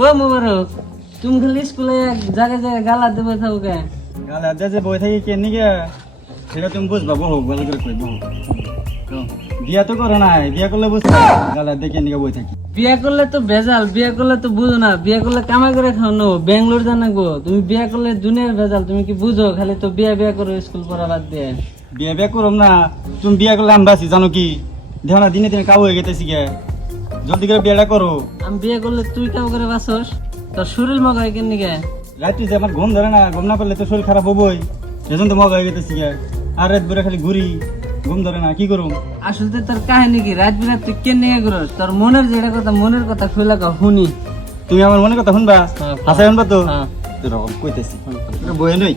ও মোবারক, তুমি খালি স্কুলে জায়গায় জায়গায় গালা দেবে থাকো কে? গালা দে যে বই থাকি কেন নিগে সেটা তুমি বুঝবা, বহু ভালো করে কই বহু। বিয়া তো করো নাই, বিয়া করলে বুঝবা গালা দেখে নিগে বই থাকি। বিয়া করলে তো ভেজাল, বিয়া করলে তো বুঝো না, বিয়া করলে কামাই করে খাও নো, বেঙ্গলোর জানা গো। তুমি বিয়া করলে দুনিয়ার ভেজাল, তুমি কি বুঝো? খালি তো বিয়া বিয়া করো স্কুল পড়া বাদ দিয়ে। বিয়া বিয়া করম না, তুমি বিয়া করলে আমি বাসি জানো কি? দেখো না দিনে দিনে কাবু হয়ে গেতেছি গে, জলদি করে বিয়াটা করো। আমি বিয়ে করলে তুই কাউ করে বাসস? তোর শরীর মগায় কেন নিকে? রাত্রি যে আমার ঘুম ধরে না, ঘুম না পারলে তো শরীর খারাপ হবোই, সেজন্য তো মগা হয়ে গেতেছি গে। আর রাত বেড়ে খালি ঘুরি, ঘুম ধরে না, কি করুম? আসলে তোর কাহিনী কি? রাত বিরাত তুই কেন নিকে করস? তোর মনের যেটা কথা, মনের কথা খুলে কও শুনি। তুমি আমার মনে কথা শুনবা? হ্যাঁ। হাসা শুনবা তো? হ্যাঁ। তোর কইতেছি বই নই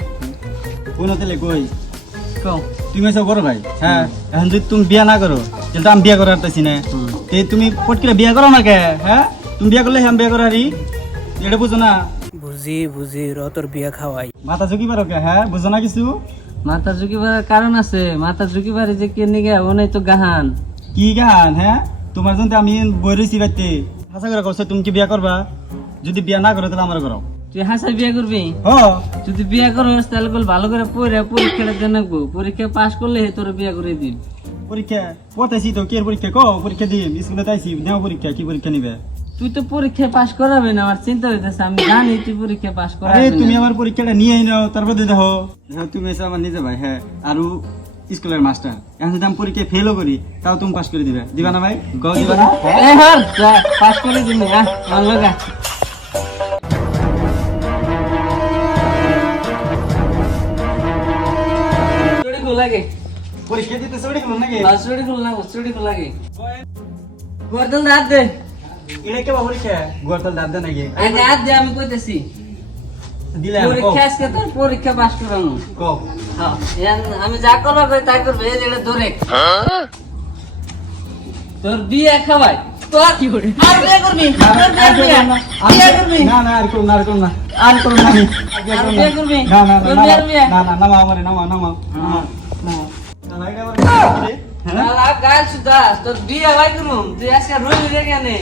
কোন তেলে কই। কও। তুমি এসব বড় ভাই, হ্যাঁ, এখন যদি তুমি বিয়া না করো তাহলে তো আমি বিয়া করার পারতেছি না। তুমি পটকিরে বিয়া করো না কে? হ্যাঁ, তুমি বিয়া করলে আমি বিয়া করারি, এটা বুঝো না? বুঝি বুঝি র তোর বিয়া খাওয়াই। মাথা ঝুঁকি পারো কে? হ্যাঁ, বুঝো না কিছু? মাথা ঝুঁকিবার কারণ আছে, মাথা ঝুঁকিবার যে কে নিকে ওনাই তো গাহান। কি গান? হ্যাঁ, তোমার জন্য আমি বই রয়েছি বাড়তে। হাসা করে কষ্ট, তুমি কি বিয়া করবা? যদি বিয়া না করো তাহলে আমার করো। তুই হাসাই বিয়া করবি? হ, যদি বিয়া করস তাহলে বল ভালো করে পড়ে পরীক্ষাটা দিয়ে নেবো, পরীক্ষা পাস করলে তোর বিয়া করে দিন। পরীক্ষা পড়তেছি তো, কি পরীক্ষা কো? পরীক্ষা দিম, স্কুলে তাইছি, দেও পরীক্ষা, কি পরীক্ষা নিবে? তুই তো পরীক্ষায় পাস করাবি না, আমার চিন্তা হইতেছে। আমি জানি তুই পরীক্ষা পাস আরে করাবি তুমি না। আমার পরীক্ষাটা নিয়ে নাও, তারপর দেখো। দেখো তুমি এসে আমার নিজে ভাই, হ্যাঁ, আর স্কুলের মাস্টার। এখন যদি আমি পরীক্ষায় ফেলও করি তাও তুমি পাস করে দিবে, দিবা না ভাই? গো দিবা না? এই হর, যা, পাস করে দিবি, আমার লগা। চুড়ি খুল লাগে। পরীক্ষা দিতে চড়ি গেল নাকি? চুড়ি খুল না, চুড়ি খুল লাগে। গর্দন হাত দে। এটা কেবা পরীক্ষা? গোয়ারতাল দাঁত দেয় নাকি? আগে হাত দে, আমি কইতেছি। দিলে পরীক্ষা আজকে তোর পরীক্ষা পাস করানো। কো হ্যাঁ, আমি যা করবো তাই করবে, এই যে এটা ধরে। তোর বিয়ে খাওয়াই। তোর কি করে? আর বিয়ে করবি? তোর বিয়ে করবি? বিয়ে করবি? না না, আর করুন না, আর করুন না, আর করুন না, আর বিয়ে করবি? না না তোর না বিয়ের বিয়ে? না না, নামা আমারে, নামা নামা নামা না এটা আবার কি রে? হ্যাঁ, শালা গাল সুদাস, তোর বিয়ে হয় করুম, তুই আজকে রইলি রে কেনে?